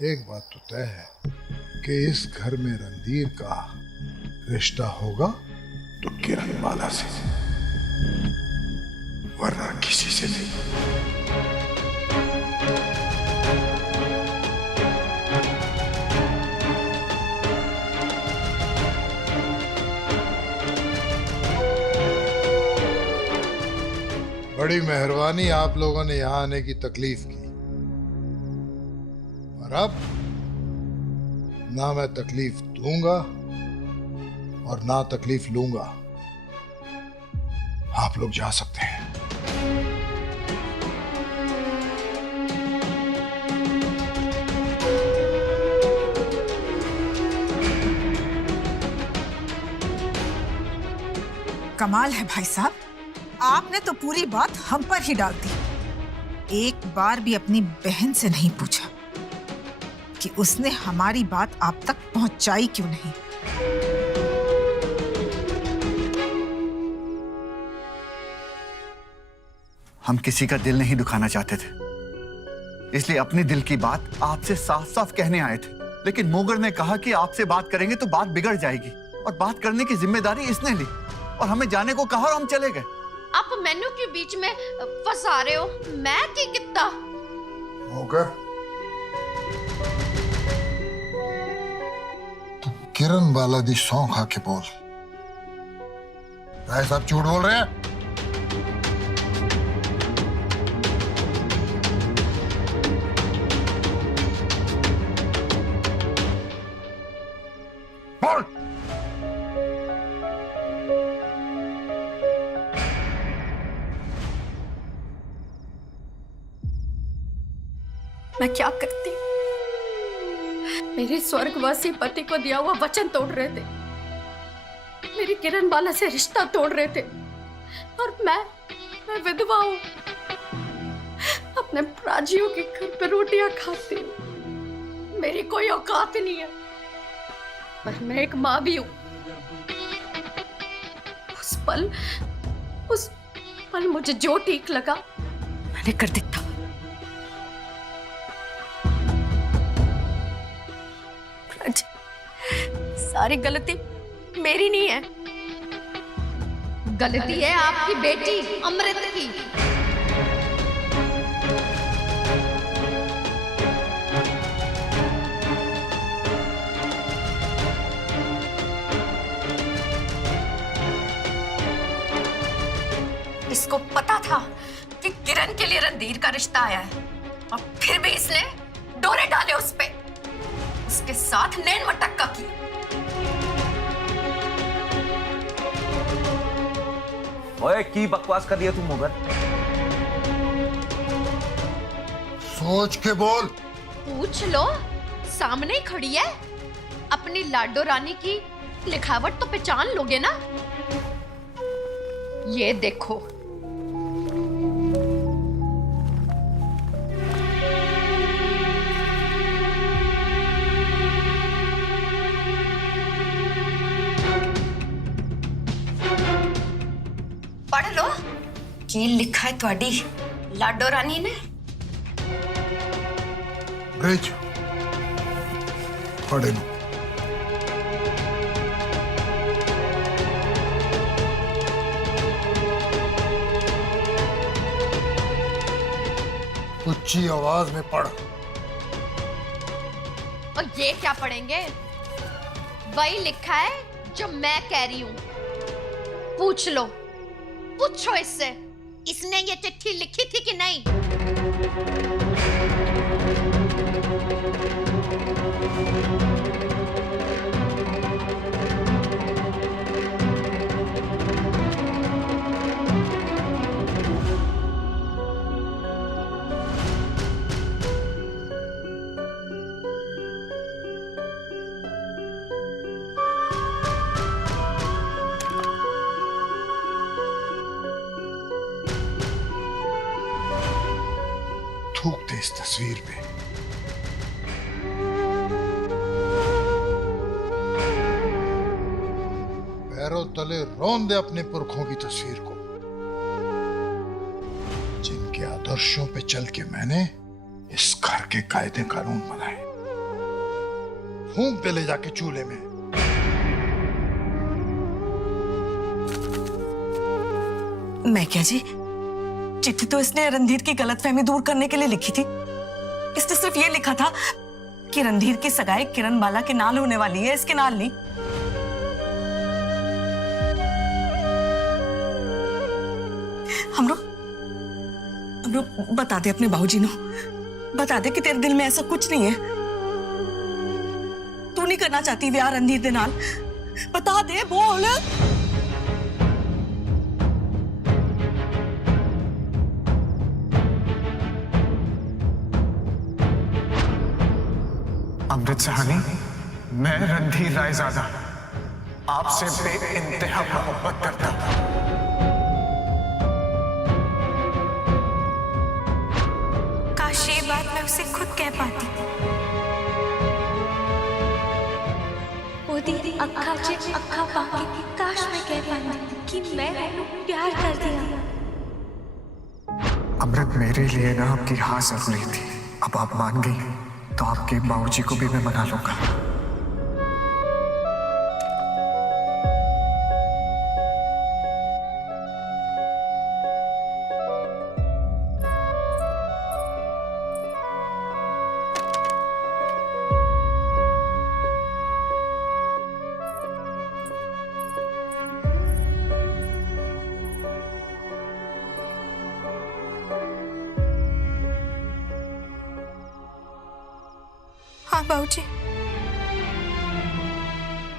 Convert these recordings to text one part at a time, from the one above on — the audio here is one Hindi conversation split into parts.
एक बात तो तय है कि इस घर में रणधीर का रिश्ता होगा तो किरण बाला से, वरना किसी से नहीं। बड़ी मेहरबानी आप लोगों ने यहां आने की तकलीफ की, और अब ना मैं तकलीफ दूंगा और ना तकलीफ लूंगा। आप लोग जा सकते हैं। कमाल है भाई साहब, आपने तो पूरी बात हम पर ही डाल दी। एक बार भी अपनी बहन से नहीं पूछा कि उसने हमारी बात आप तक पहुंचाई क्यों नहीं। हम किसी का दिल नहीं दुखाना चाहते थे, इसलिए अपनी दिल की बात आपसे साफ साफ कहने आए थे। लेकिन मोगर ने कहा कि आपसे बात करेंगे तो बात बिगड़ जाएगी, और बात करने की जिम्मेदारी इसने ली और हमें जाने को कहा और हम चले गए। आप मैनू के बीच में फंसा रहे हो। मैं की कितना मोगर, तू किरण बाला दी सौं खा के बोल, राय साहब झूठ बोल रहे हैं। बोल। मैं क्या करती? मेरे स्वर्गवासी पति को दिया हुआ वचन तोड़ रहे थे, मेरी किरण बाला से रिश्ता तोड़ रहे थे, और मैं विधवा हूं, अपने प्राजियों के घर पे रोटियां खाती हूं। मेरी कोई औकात नहीं है, पर मैं एक मां भी हूं। उस पल मुझे जो ठीक लगा मैंने कर दिखा। सारी गलती मेरी नहीं है, गलती है आपकी बेटी अमृत की। इसको पता था कि किरण के लिए रणधीर का रिश्ता आया है, और फिर भी इसने डोरे डाले उस पे, उसके साथ नैन मटक्का की। ओए की बकवास कर रही है तू मोगर? सोच के बोल। पूछ लो, सामने ही खड़ी है। अपनी लाडो रानी की लिखावट तो पहचान लोगे ना? ये देखो। पढ़ लो की लिखा है ਤੁਹਾਡੀ लाडो रानी ने। ब्रिज पढ़े लो। ऊंची आवाज में पढ़। और ये क्या पढ़ेंगे? वही लिखा है जो मैं कह रही हूं। पूछ लो, पूछो इससे, इसने ये चिट्ठी लिखी थी कि नहीं? थूक दे इस तस्वीर पे। पैरों तले रौंद दे अपने पुरखों की तस्वीर को, जिनके आदर्शों पे चल के मैंने इस घर के कायदे कानून बनाए। फूंक दे ले जाके चूल्हे में। मैं क्या जी, चिट्ठी तो इसने रणधीर की गलतफहमी दूर करने के लिए लिखी थी। इसने सिर्फ ये लिखा था कि रणधीर की सगाई किरण बाला के नाल होने वाली है, इसके नाल नहीं। हमरो बता दे अपने बाबूजी नो, बता दे कि तेरे दिल में ऐसा कुछ नहीं है। तू नहीं करना चाहती ब्याह रणधीर दे नाल। बता दे, बोल। अमृत सहानी, मैं रणधीर रायजादा आपसे बेइंतहा मोहब्बत करता हूं। काश ये बात मैं उसे खुद कह पाती। ओदी अक्खा च अक्खा पाके काश मैं कह पाती कि मैं प्यार कर दिया। अमृत, मेरे लिए ना आपकी हाँ जरूरी थी। अब आप मान गई तो आपके बाबूजी को भी मैं मना लूंगा। हाँ बाबूजी,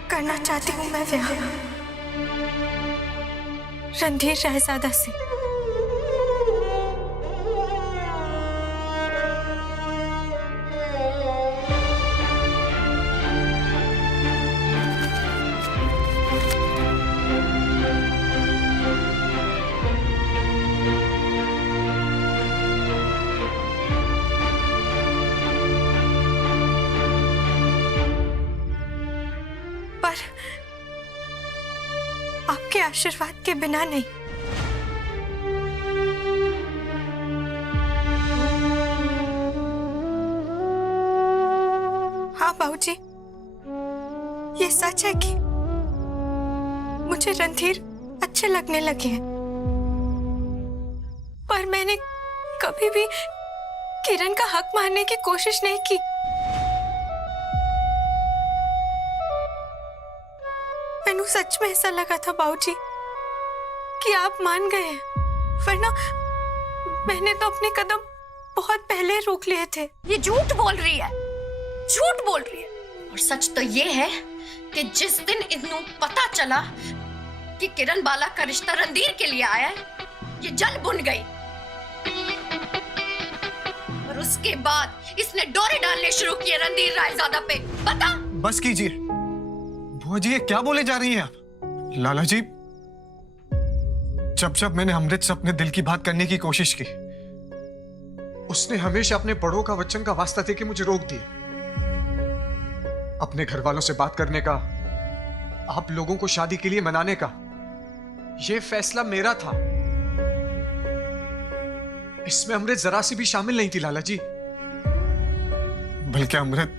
करना चाहती हूँ मैं ब्याह रणधीर रायजादा से। आपके आशीर्वाद के बिना नहीं। हाँ बाबूजी, ये सच है कि मुझे रणधीर अच्छे लगने लगे हैं, पर मैंने कभी भी किरण का हक मारने की कोशिश नहीं की। मैंने सच में ऐसा लगा था बाबूजी कि आप मान गए हैं, वरना मैंने तो अपने कदम बहुत पहले रोक लिए थे। ये झूठ बोल रही है, झूठ बोल रही है। और सच तो ये है कि जिस दिन इन्हें पता चला कि किरण बाला का रिश्ता रणधीर के लिए आया है, ये जल बुन गई। और उसके बाद इसने डोरे डालने शुरू किए रणधीर रायजादा पे। बता। बस कीजिए बुआ जी, ये क्या बोले जा रही हैं आप? लाला जी, जब मैंने अमृत से अपने दिल की बात करने की कोशिश की, उसने हमेशा अपने बड़ों का वचन का वास्ता देके मुझे रोक दिया। अपने घर वालों से बात करने का, आप लोगों को शादी के लिए मनाने का, यह फैसला मेरा था। इसमें अमृत जरा सी भी शामिल नहीं थी लाला जी। बल्कि अमृत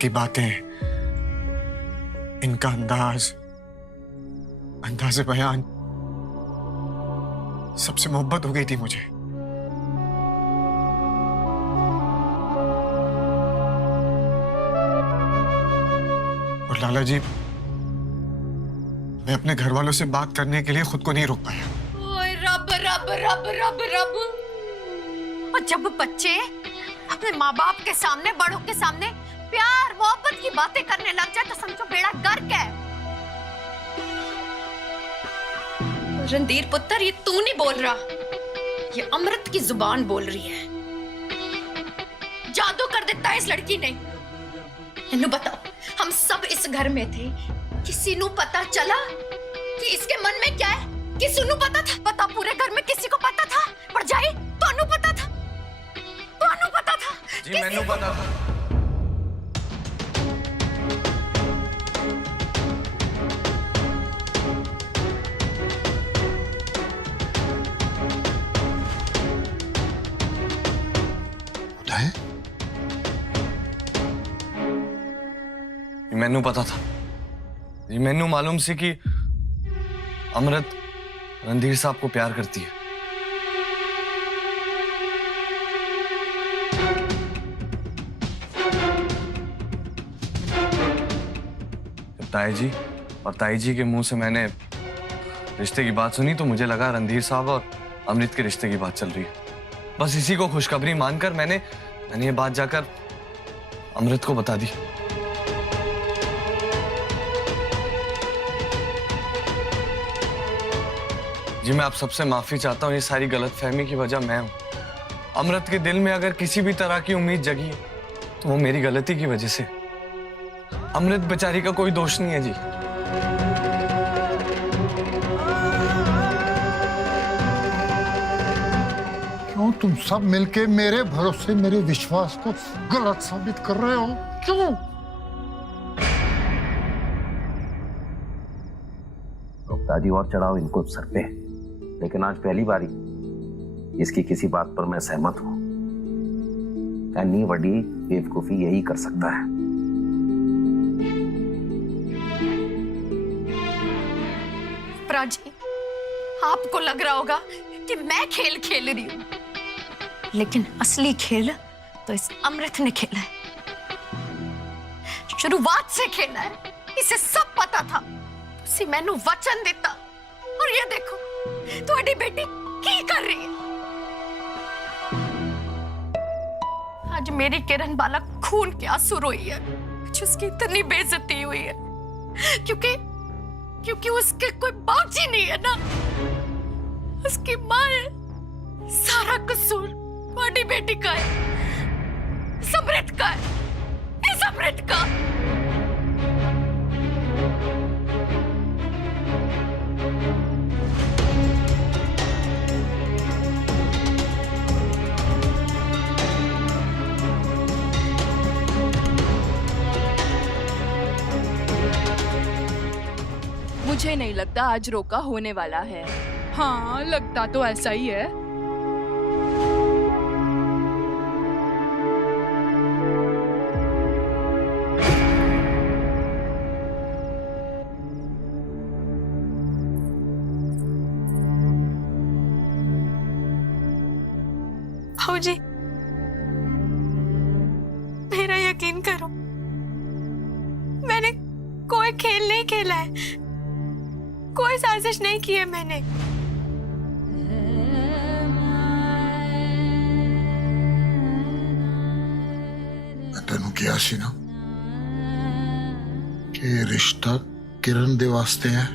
की बातें, इनका अंदाज़े बयान, सबसे मोहब्बत हो गई थी मुझे। और लाला जी, मैं अपने घर वालों से बात करने के लिए खुद को नहीं रोक पाया। ओए रब रब रब रब रब। और जब बच्चे अपने माँ बाप के सामने, बड़ों के सामने प्यार मोहब्बत की बातें करने लग जाए तो समझो बेड़ा गर्क है। रणधीर पुत्र, ये तू नहीं बोल रहा, ये अमृत की जुबान बोल रही है। जादू कर देता है इस लड़की ने। इन्हें बताओ, हम सब इस घर में थे, किसी को पता चला कि इसके मन में क्या है? किसी को पता था? बता, पूरे घर में किसी को पता था? पर जाए तो पता था, तो पता था जी, मैंने पता था। मैनू पता था जी, मैनू मालूम सी कि अमृत रणधीर साहब को प्यार करती है। जब ताई जी और ताई जी के मुंह से मैंने रिश्ते की बात सुनी तो मुझे लगा रणधीर साहब और अमृत के रिश्ते की बात चल रही है। बस इसी को खुशखबरी मानकर मैंने ये बात जाकर अमृत को बता दी। जी मैं आप सबसे माफी चाहता हूँ, ये सारी गलतफहमी की वजह मैं हूँ। अमृत के दिल में अगर किसी भी तरह की उम्मीद जगी है तो वो मेरी गलती की वजह से। अमृत बेचारी का कोई दोष नहीं है जी। क्यों तुम सब मिलके मेरे भरोसे मेरे विश्वास को गलत साबित कर रहे हो? क्यों? दादी और चढ़ाओ इनको सर पे, लेकिन आज पहली बारी इसकी किसी बात पर मैं सहमत हूं। इतनी बड़ी बेवकूफी यही कर सकता है। प्राची, आपको लग रहा होगा कि मैं खेल खेल रही हूं, लेकिन असली खेल तो इस अमृत ने खेला है। शुरुआत से खेला है, इसे सब पता था। उसी मैनू वचन दिता और ये देखो तुम्हारी बेटी की कर रही है। आज मेरी किरण बाला खून के आंसू रोई है, जिसकी इतनी बेइज्जती हुई है क्योंकि उसके कोई बाजी नहीं है ना, उसकी माँ है। सारा कसूर तुम्हारी बेटी का है, इस अमृत का है, इस अमृत का। मुझे नहीं लगता आज रोका होने वाला है। हाँ, लगता तो ऐसा ही है। भाऊजी, मेरा यकीन करो, मैंने कोई खेल नहीं खेला है, कोई साजिश नहीं की है मैंने। मैं तेनू किया सी ना कि ये रिश्ता किरण दे वास्ते है,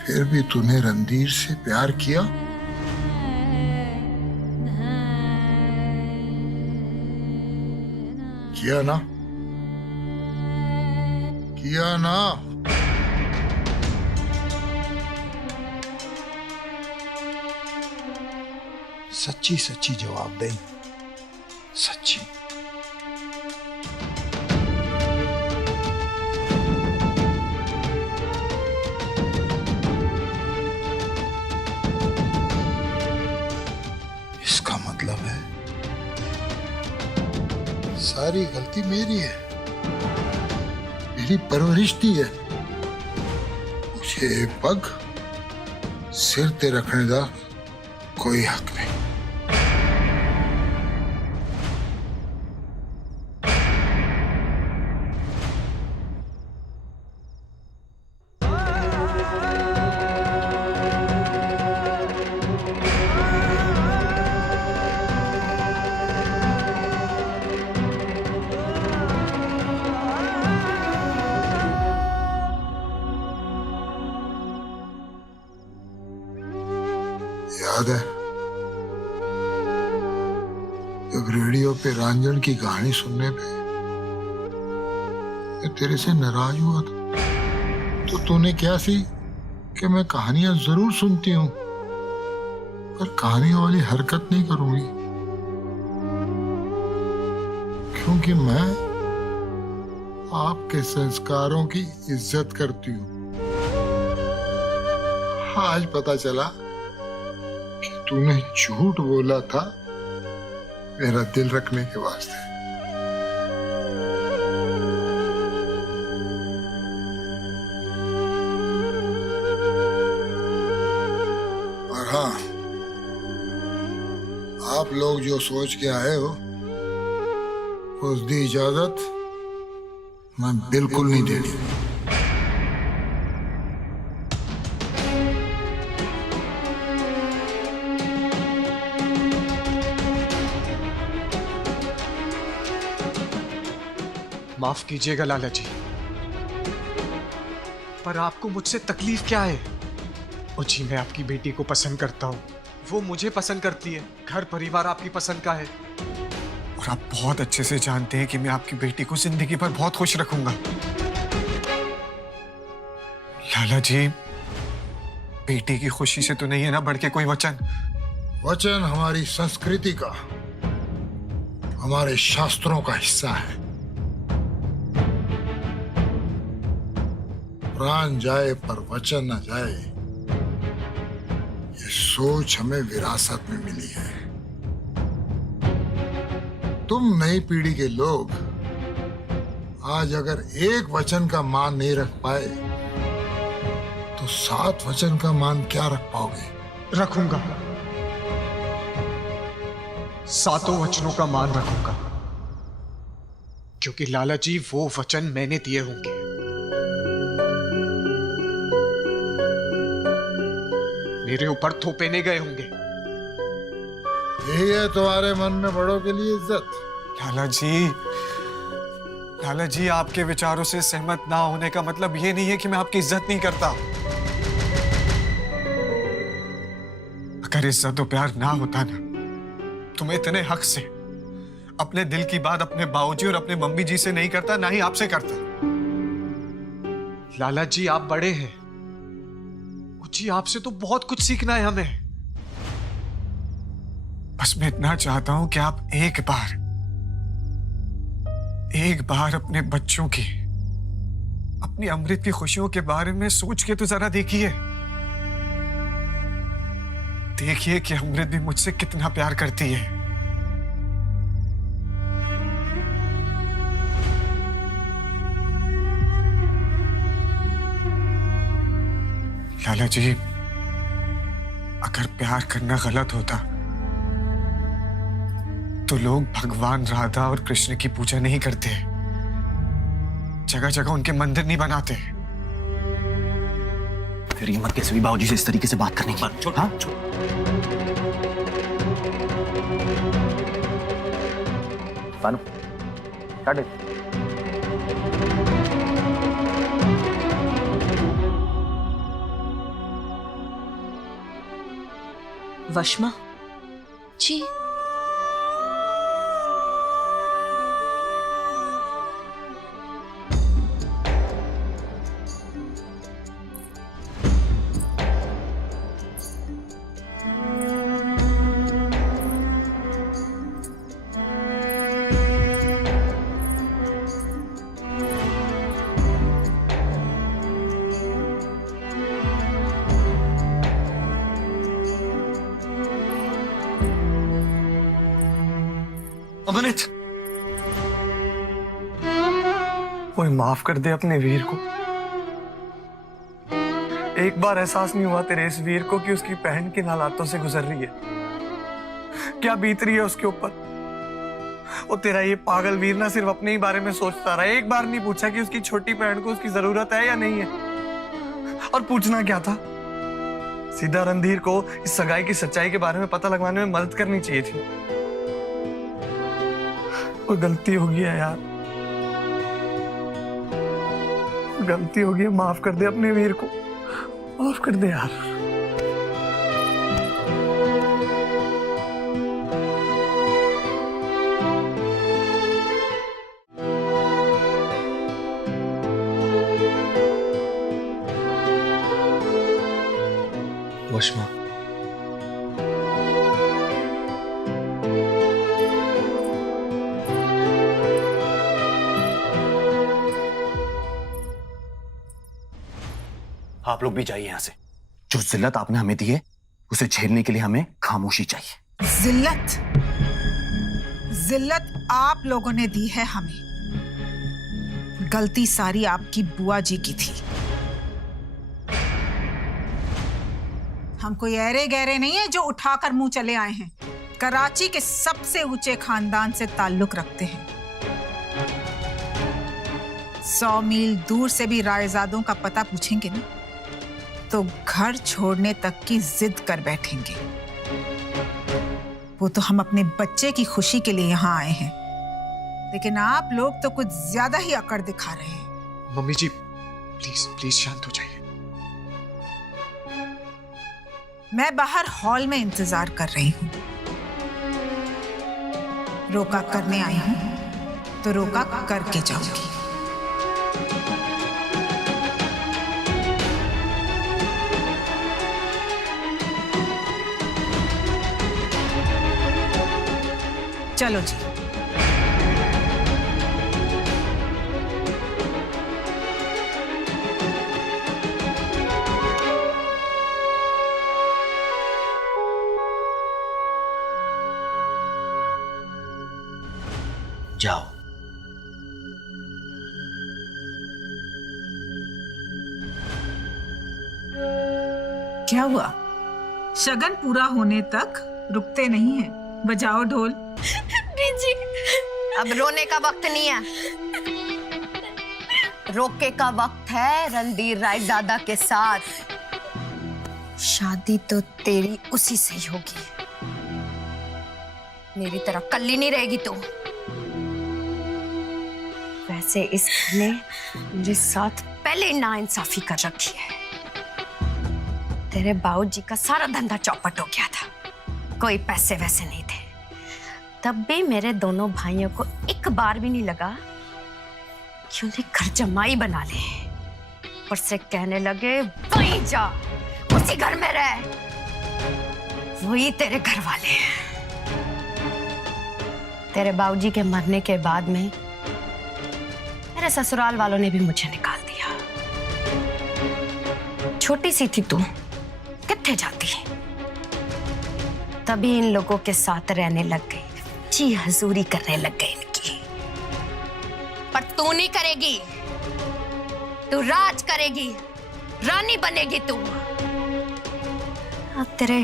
फिर भी तूने रणधीर से प्यार किया। किया ना? किया ना? सच्ची सच्ची जवाब दे, सच्ची। इसका मतलब है सारी गलती मेरी है, मेरी परवरिश दी है। मुझे एक पग सिर ते रखने का कोई हक नहीं। याद है जब रेडियो पे रांझण की कहानी सुनने पे मैं तेरे से नाराज हुआ था, तो तूने क्या सी कि मैं कहानियां जरूर सुनती हूँ पर कहानियों वाली हरकत नहीं करूंगी, क्योंकि मैं आपके संस्कारों की इज्जत करती हूँ। आज पता चला तूने झूठ बोला था मेरा दिल रखने के वास्ते। हाँ, आप लोग जो सोच के आए हो उसकी इजाजत मैं बिल्कुल नहीं देनी। माफ कीजिएगा लाला जी, पर आपको मुझसे तकलीफ क्या है? ओ जी, मैं आपकी बेटी को पसंद करता हूँ, वो मुझे पसंद करती है, घर परिवार आपकी पसंद का है, और आप बहुत अच्छे से जानते हैं कि मैं आपकी बेटी को जिंदगी भर बहुत खुश रखूंगा। लाला जी, बेटी की खुशी से तो नहीं है ना बढ़ के कोई वचन? वचन हमारी संस्कृति का, हमारे शास्त्रों का हिस्सा है। प्राण जाए पर वचन न जाए, ये सोच हमें विरासत में मिली है। तुम नई पीढ़ी के लोग आज अगर एक वचन का मान नहीं रख पाए तो 7 वचन का मान क्या रख पाओगे? रखूंगा, 7 वचनों का मान रखूंगा, क्योंकि लाला जी वो वचन मैंने दिए होंगे। मेरे ऊपर थोपे नहीं गए होंगे। यही है तुम्हारे मन में बड़ों के लिए इज्जत? लाला जी, आपके विचारों से सहमत ना होने का मतलब ये नहीं है कि मैं आपकी इज्जत नहीं करता। अगर इज्जत और प्यार ना होता ना, तो मैं इतने हक से अपने दिल की बात अपने बाबूजी और अपने मम्मी जी से नहीं करता, ना ही आपसे करता। लाला जी, आप बड़े हैं जी, आपसे तो बहुत कुछ सीखना है हमें। बस मैं इतना चाहता हूं कि आप एक बार अपने बच्चों की, अपनी अमृत की खुशियों के बारे में सोच के तो जरा देखिए कि अमृत भी मुझसे कितना प्यार करती है। लाला जी, अगर प्यार करना गलत होता तो लोग भगवान राधा और कृष्ण की पूजा नहीं करते, जगह जगह उनके मंदिर नहीं बनाते। फिर ये मत कैसे भी बाबूजी से इस तरीके से बात करने की। हाँ? बानू, काट। वशमा जी, अमृत, कोई माफ कर दे अपने वीर को। एक बार एहसास नहीं हुआ तेरे इस वीर को कि उसकी बहन किन हालातों से गुजर रही है, क्या बीत रही है उसके ऊपर। वो तेरा ये पागल वीर ना सिर्फ अपने ही बारे में सोचता रहा, एक बार नहीं पूछा कि उसकी छोटी बहन को उसकी जरूरत है या नहीं है। और पूछना क्या था, सीधा रणधीर को इस सगाई की सच्चाई के बारे में पता लगवाने में मदद करनी चाहिए थी। वो गलती हो गई है यार, गलती हो गई है, माफ कर दे अपने वीर को, माफ कर दे यार। वशमा, आप लोग भी जाइए यहां से। जो जिल्लत आपने हमें दी है उसे झेलने के लिए हमें खामोशी चाहिए। जिल्लत आप लोगों ने दी है हमें। गलती सारी आपकी बुआ जी की थी। हम कोई ऐरे गहरे नहीं है जो उठाकर मुंह चले आए हैं। कराची के सबसे ऊंचे खानदान से ताल्लुक रखते हैं। 100 मील दूर से भी रायजादों का पता पूछेंगे ना तो घर छोड़ने तक की जिद कर बैठेंगे। वो तो हम अपने बच्चे की खुशी के लिए यहाँ आए हैं, लेकिन आप लोग तो कुछ ज्यादा ही अकड़ दिखा रहे हैं। मम्मी जी प्लीज प्लीज शांत हो जाइए। मैं बाहर हॉल में इंतजार कर रही हूँ। रोका करने आई हूँ तो रोका करके जाऊंगी। चलो जी। जाओ। क्या हुआ? शगन पूरा होने तक रुकते नहीं हैं। बजाओ ढोल। जी अब रोने का वक्त नहीं है, रोके का वक्त है रणधीर रायजादा के साथ। शादी तो तेरी उसी से ही होगी, मेरी तरह कल्ली नहीं रहेगी तू। वैसे इस घर ने मेरे साथ पहले नाइंसाफी कर रखी है। तेरे बाबूजी का सारा धंधा चौपट हो गया था, कोई पैसे वैसे नहीं थे, तब भी मेरे दोनों भाइयों को एक बार भी नहीं लगा कि उन्हें घर जमाई बना ले। पर से कहने लगे वहीं जा, उसी घर में रह, वही तेरे घर वाले हैं। तेरे बाबूजी के मरने के बाद में मेरे ससुराल वालों ने भी मुझे निकाल दिया। छोटी सी थी तू, कित्थे जाती? तभी इन लोगों के साथ रहने लग गई, जी हजूरी करने लग गई इनकी। पर तू नहीं करेगी, तू राज करेगी, रानी बनेगी तू। अब तेरे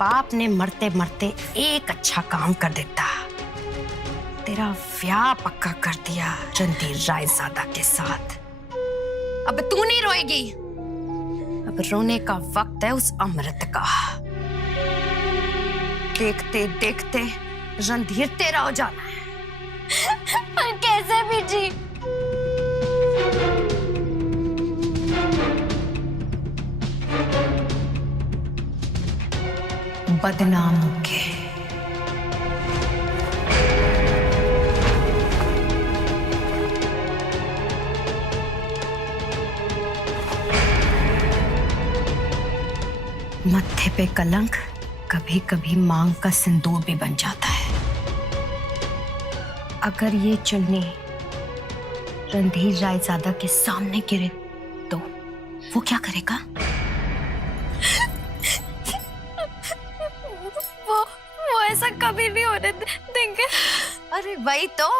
बाप ने मरते मरते एक अच्छा काम कर देता, तेरा ब्याह पक्का कर दिया रणधीर रायजादा के साथ। अब तू नहीं रोएगी, अब रोने का वक्त है उस अमृत का। देखते देखते रणधीर तेरा हो जाना है। पर कैसे भी जी? बदनाम होके। मत्थे पे कलंक कभी कभी मांग का सिंदूर भी बन जाता है। अगर ये चुन्नी रणधीर रायजादा के सामने गिरे तो वो क्या करेगा? वो ऐसा कभी भी होने देंगे? अरे वही तो,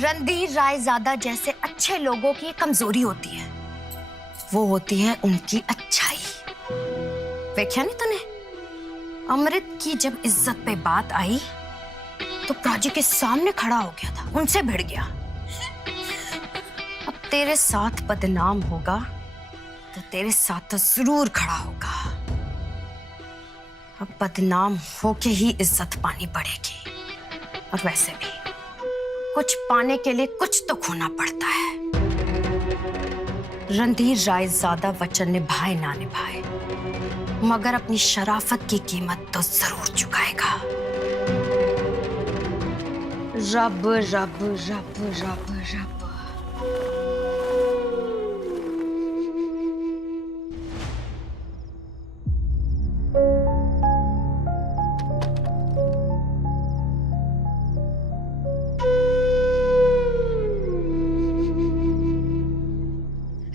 रणधीर रायजादा जैसे अच्छे लोगों की कमजोरी होती है, वो होती है उनकी अच्छाई। देखा नहीं तूने? अमृत की जब इज्जत पे बात आई तो प्राची के सामने खड़ा हो गया था, उनसे भिड़ गया। अब तेरे साथ बदनाम होगा तो तेरे साथ तो जरूर खड़ा होगा। अब बदनाम होके ही इज्जत पानी पड़ेगी, और वैसे भी कुछ पाने के लिए कुछ तो खोना पड़ता है। रणधीर रायजादा वचन निभाए ना निभाए, मगर अपनी शराफत की कीमत तो जरूर चुकाएगा। रब रब रब रब रब।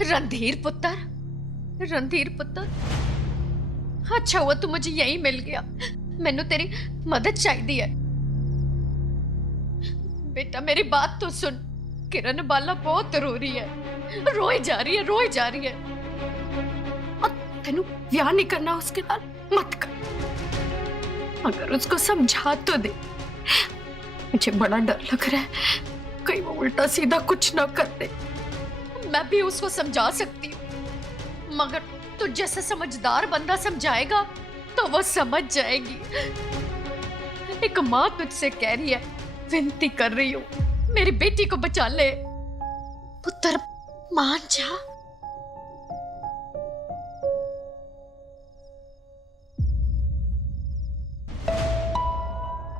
रणधीर पुत्र, रणधीर पुत्र, अच्छा हुआ तू मुझे यही मिल गया। मैनू तेरी मदद चाहिए है। बेटा मेरी बात तो सुन, किरण बाला बहुत रो रही है, रोई जा रही है, रोई जा रही है। और तेनू ब्याह नहीं करना उसके नाल मत कर। अगर उसको समझा तो दे। मुझे बड़ा डर लग रहा है कहीं वो उल्टा सीधा कुछ ना कर दे। मैं भी उसको समझा सकती हूँ, मगर तू जैसा समझदार बंदा समझाएगा तो वो समझ जाएगी। एक माँ तुझसे कह रही है, विनती कर रही हूँ, मेरी बेटी को बचा ले। पुत्र मान जा।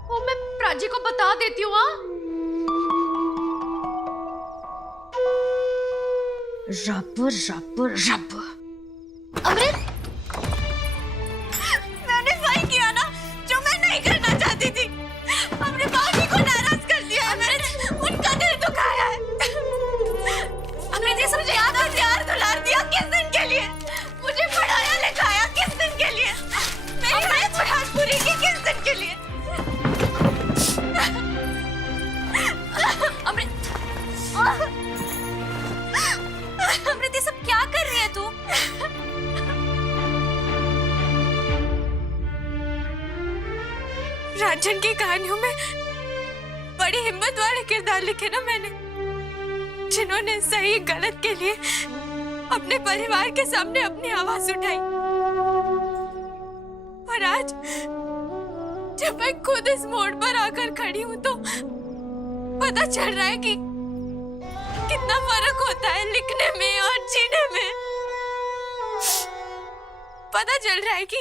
वो मैं प्राची को बता देती हूँ। हाँ, रब रब रब। अमृत, मैंने वही किया ना जो मैं नहीं करना चाहती थी। अपने बाकी को नाराज कर दिया है मैंने, उनका दिल दुखाया है। अमृत, ये मुझे याद है, प्यार दुलार दिया किस दिन के लिए? मुझे पढ़ाया लिखाया किस दिन के लिए? मेरी हर ख्वाहिश पूरी की किस दिन के लिए? अमृत, अमृत, ये सब क्या कर रही है तू? रांझन की कहानियों में बड़ी हिम्मत वाले किरदार लिखे ना मैंने, जिन्होंने सही गलत के लिए अपने परिवार के सामने अपनी आवाज उठाई। और आज जब मैं खुद इस मोड़ पर आकर खड़ी हूं तो पता चल रहा है कि कितना फर्क होता है लिखने में और जीने में। पता चल रहा है कि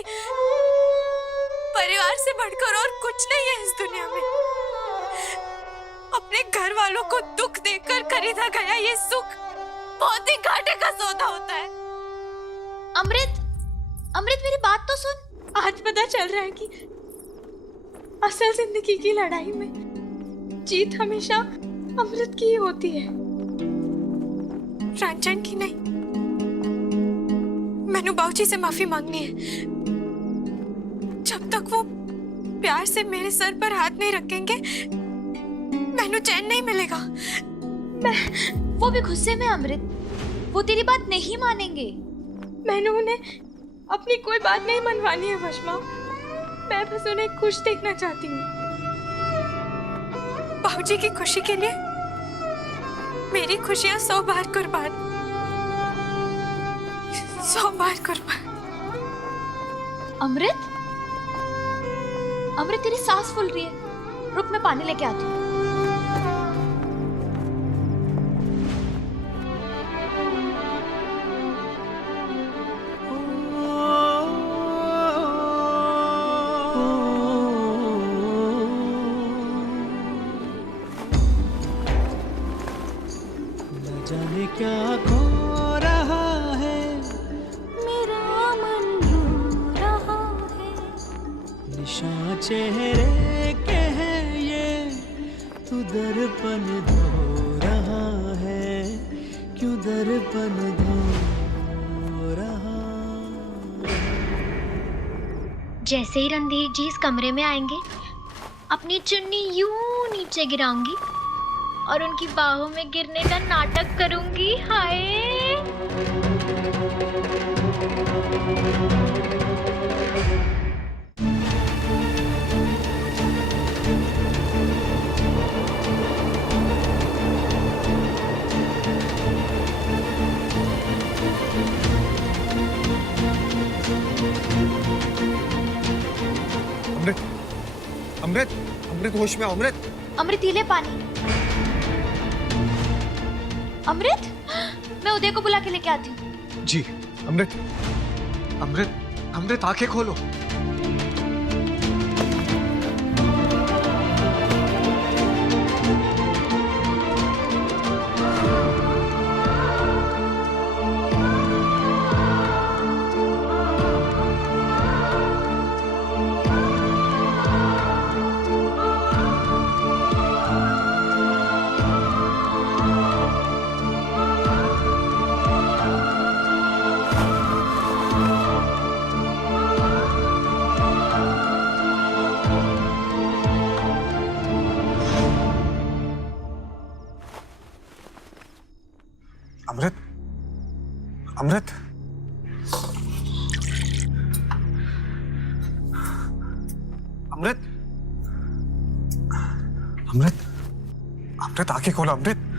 परिवार से बढ़कर और कुछ नहीं है इस दुनिया में। अपने घर वालों को दुख देकर खरीदा गया ये सुख बहुत ही घाटे का सौदा होता है। अमृत, अमृत, मेरी बात तो सुन। आज पता चल रहा है कि असल जिंदगी की लड़ाई में जीत हमेशा अमृत की ही होती है, रांझन की नहीं। मैनू बाबूजी से माफी मांगनी है। जब तक वो प्यार से मेरे सर पर हाथ नहीं रखेंगे मैनू चैन नहीं मिलेगा। वो भी गुस्से में अमृत, वो तेरी बात नहीं मानेंगे। मैंने उन्हें अपनी कोई बात नहीं मनवानी है वशमा, मैं बस उन्हें खुश देखना चाहती हूँ। बाबूजी की खुशी के लिए मेरी खुशियां 100 बार कुर्बान, 100 बार कुर्बान। अमृत, अमृत, तेरी सांस फूल रही है, रुक मैं पानी लेके आती हूँ। जाने क्या खो रहा है, मेरा मन रो रहा है। निशान चेहरे के हैं ये, तू दर्पण धो रहा है, क्यों दर्पण धो रहा। जैसे ही रणधीर जी इस कमरे में आएंगे, अपनी चुन्नी यूं नीचे गिराऊंगी और उनकी बाहों में गिरने का नाटक करूंगी। हाय, अमृत, अमृत, अमृत, होश में। अमृत, अमृत, ले पानी। अमृत, मैं उदय को बुला के लेके आती हूँ। जी। अमृत, अमृत, अमृत, आंखें खोलो। अमृत, अमृत, अमृत आंखें खोलो अमृत।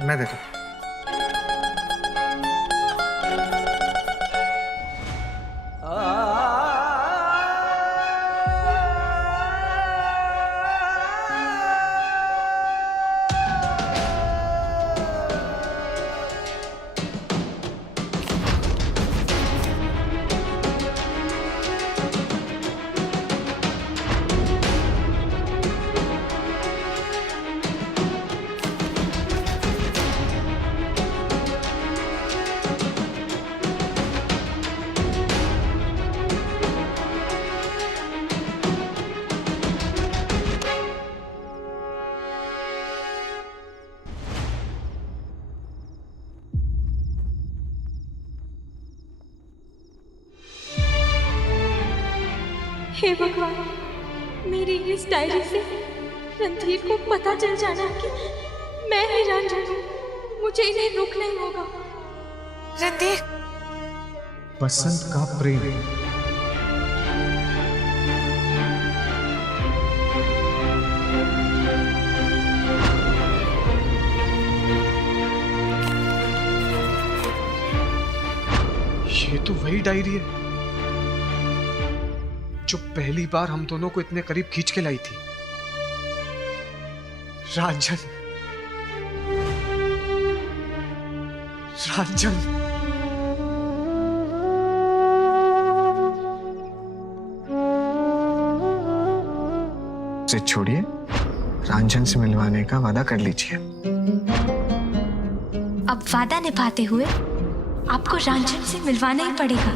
मैं देता हूं। हे भगवान, मेरी इस डायरी से रणधीर को पता चल जाना कि मैं ही रंजन हूँ। मुझे इन्हें रोकना ही होगा। रणधीर, बसंत का प्रेम। ये तो वही डायरी है जो पहली बार हम दोनों को इतने करीब खींच के लाई थी। रंजन, रंजन, से छोड़िए, रंजन से मिलवाने का वादा कर लीजिए। अब वादा निभाते हुए आपको रंजन से मिलवाना ही पड़ेगा।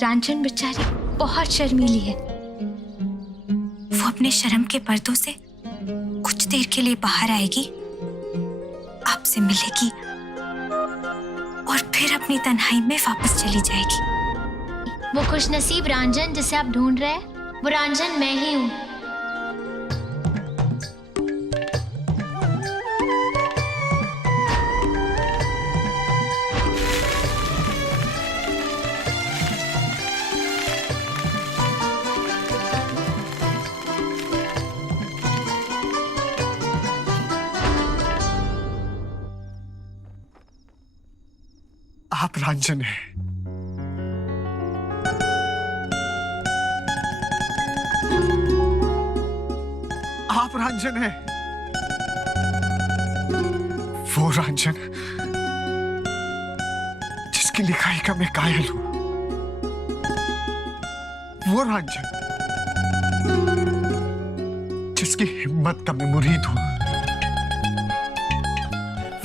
रंजन बेचारी बहुत शर्मीली है। वो अपने शर्म के पर्दों से कुछ देर के लिए बाहर आएगी, आपसे मिलेगी और फिर अपनी तन्हाई में वापस चली जाएगी। वो खुशनसीब रंजन जिसे आप ढूंढ रहे हैं, वो रंजन मैं ही हूँ। आप रंजन हैं। आप रंजन हैं। वो रंजन जिसकी लिखाई का मैं कायल हूं। वो रंजन जिसकी हिम्मत का मैं मुरीद हूं।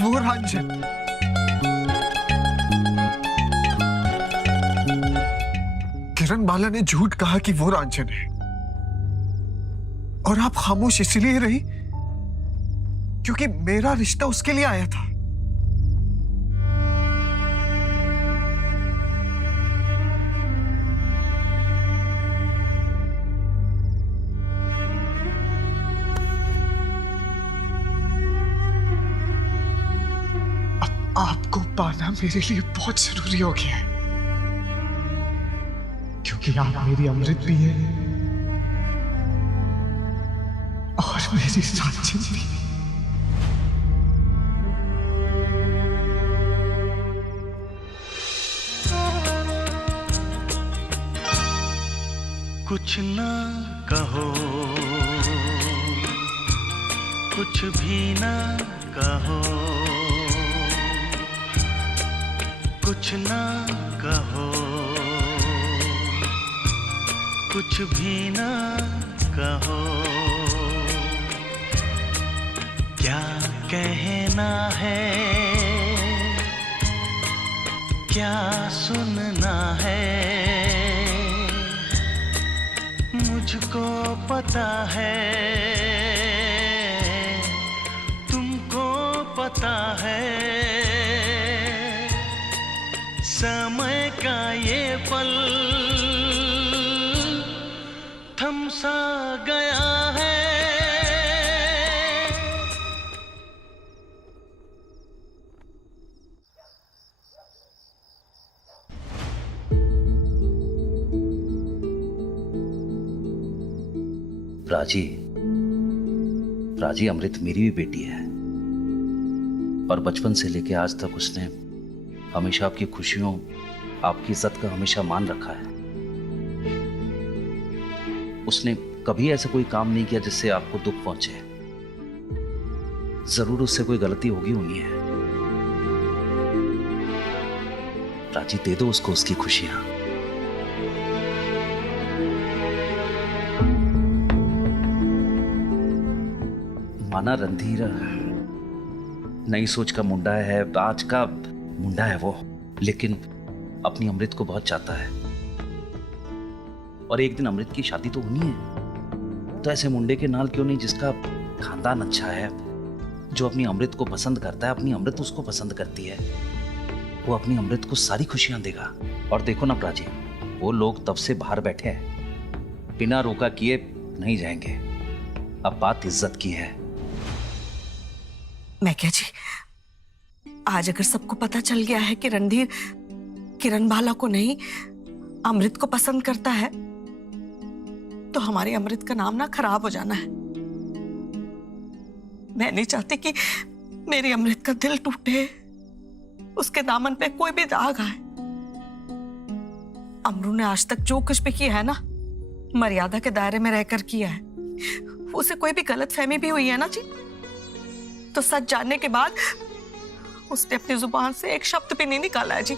वो रंजन किरण बाला ने झूठ कहा कि वो रंजन है और आप खामोश इसलिए रही क्योंकि मेरा रिश्ता उसके लिए आया था। अब आपको पाना मेरे लिए बहुत जरूरी हो गया है क्योंकि आप मेरी अमृत भी है और मेरी रंजन भी। कुछ ना कहो, कुछ भी ना कहो, कुछ ना कहो, कुछ भी ना कहो। क्या कहना है, क्या सुनना है, मुझको पता है, तुमको पता है, समय का ये पल थम सा गया है। राजी अमृत मेरी भी बेटी है और बचपन से लेके आज तक उसने हमेशा आपकी खुशियों, आपकी इज्जत का हमेशा मान रखा है। उसने कभी ऐसा कोई काम नहीं किया जिससे आपको दुख पहुंचे। जरूर उससे कोई गलती होगी होनी है। राजी, दे दो उसको उसकी खुशियां। माना रणधीर नई सोच का मुंडा है, आज का मुंडा है वो, लेकिन अपनी अमृत को बहुत चाहता है और एक दिन अमृत की शादी तो होनी है। तो ऐसे मुंडे के नाल क्यों नहीं जिसका खानदान अच्छा है, जो अपनी अमृत को पसंद करता है, अपनी अमृत उसको पसंद करती है, वो अपनी अमृत को सारी खुशियां देगा। और देखो ना प्राची, वो लोग तब से बाहर बैठे हैं, बिना रोका किए नहीं जाएंगे। अब बात इज्जत की है। मैं क्या जी, आज अगर सबको पता चल गया है कि रणधीर किरण बाला को नहीं अमृत को पसंद करता है, तो हमारी अमृत का नाम ना खराब हो जाना है। मैं नहीं चाहती कि मेरी अमृत का दिल टूटे, उसके दामन पे कोई भी दाग आए। अमरू ने आज तक जो कुछ भी किया है ना, मर्यादा के दायरे में रहकर किया है। उसे कोई भी गलतफहमी भी हुई है ना जी, तो सच जानने के बाद उसने अपनी जुबान से एक शब्द भी नहीं निकाला है जी।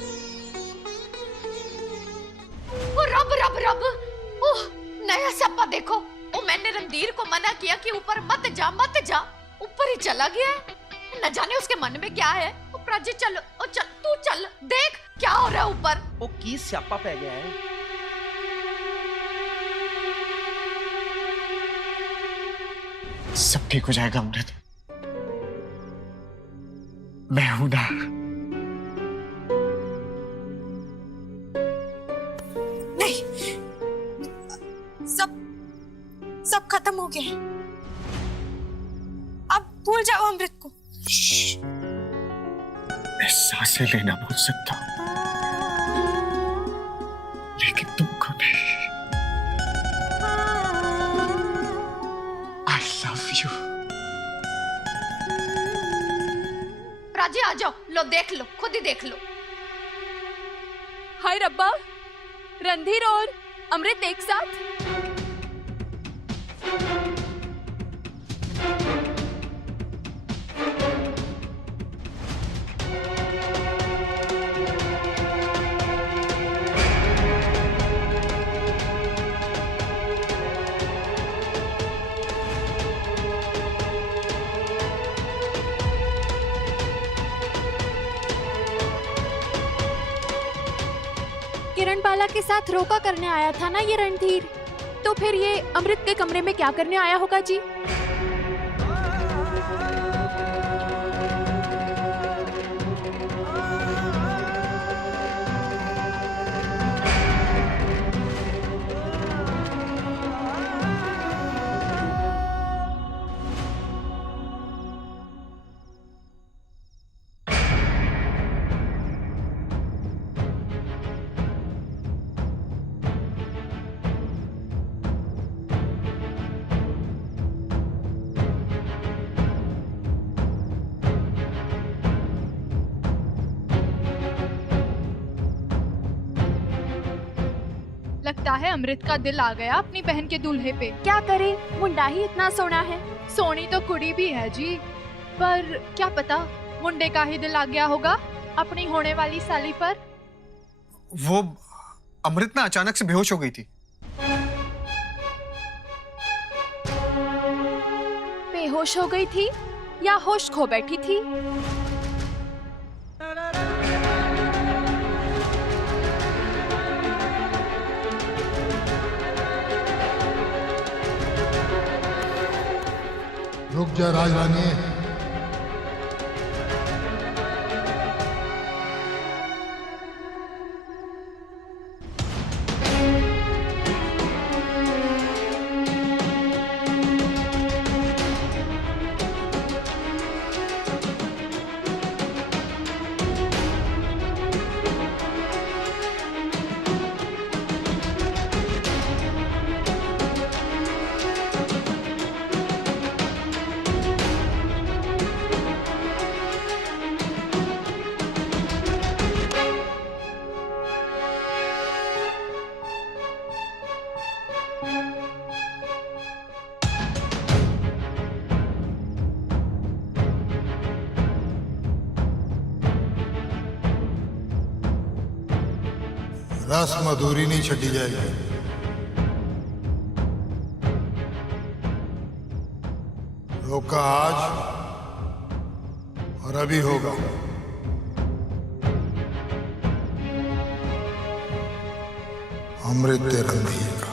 ओ रब रब रब, ओह नया सपा देखो। ओ मैंने रणधीर को मना किया कि ऊपर मत जा मत जा, ऊपर ही चला गया है। न जाने उसके मन में क्या है। ओ प्राची चल, ओ चल तू चल, देख क्या हो रहा है ऊपर। वो की स्यापा पै गया है। सब ठीक हो जाएगा अमृत, मैं हूं ना। नहीं, सब खत्म हो गया है। अब भूल जाओ अमृत को। मैं सांसें लेना भूल सकता हूं, लेकिन तुमको नहीं। I love you। प्राची आ जाओ, लो देख लो, खुद ही देख लो। हाय रब्बा, रणधीर और अमृत एक साथ। किरण बाला के साथ रोका करने आया था ना ये रणधीर, तो फिर ये अमृत के कमरे में क्या करने आया होगा जी? लगता है अमृत का दिल आ गया अपनी बहन के दूल्हे पे। क्या करे, मुंडा ही इतना सोना है। सोनी तो कुड़ी भी है जी, पर क्या पता मुंडे का ही दिल आ गया होगा अपनी होने वाली साली पर। वो अमृत ना अचानक से बेहोश हो गई थी। बेहोश हो गई थी या होश खो बैठी थी? रुक जा राजरानी। रस्म अधूरी नहीं छटी जाएगी। रोका आज और अभी होगा। अमृत रणधीर का।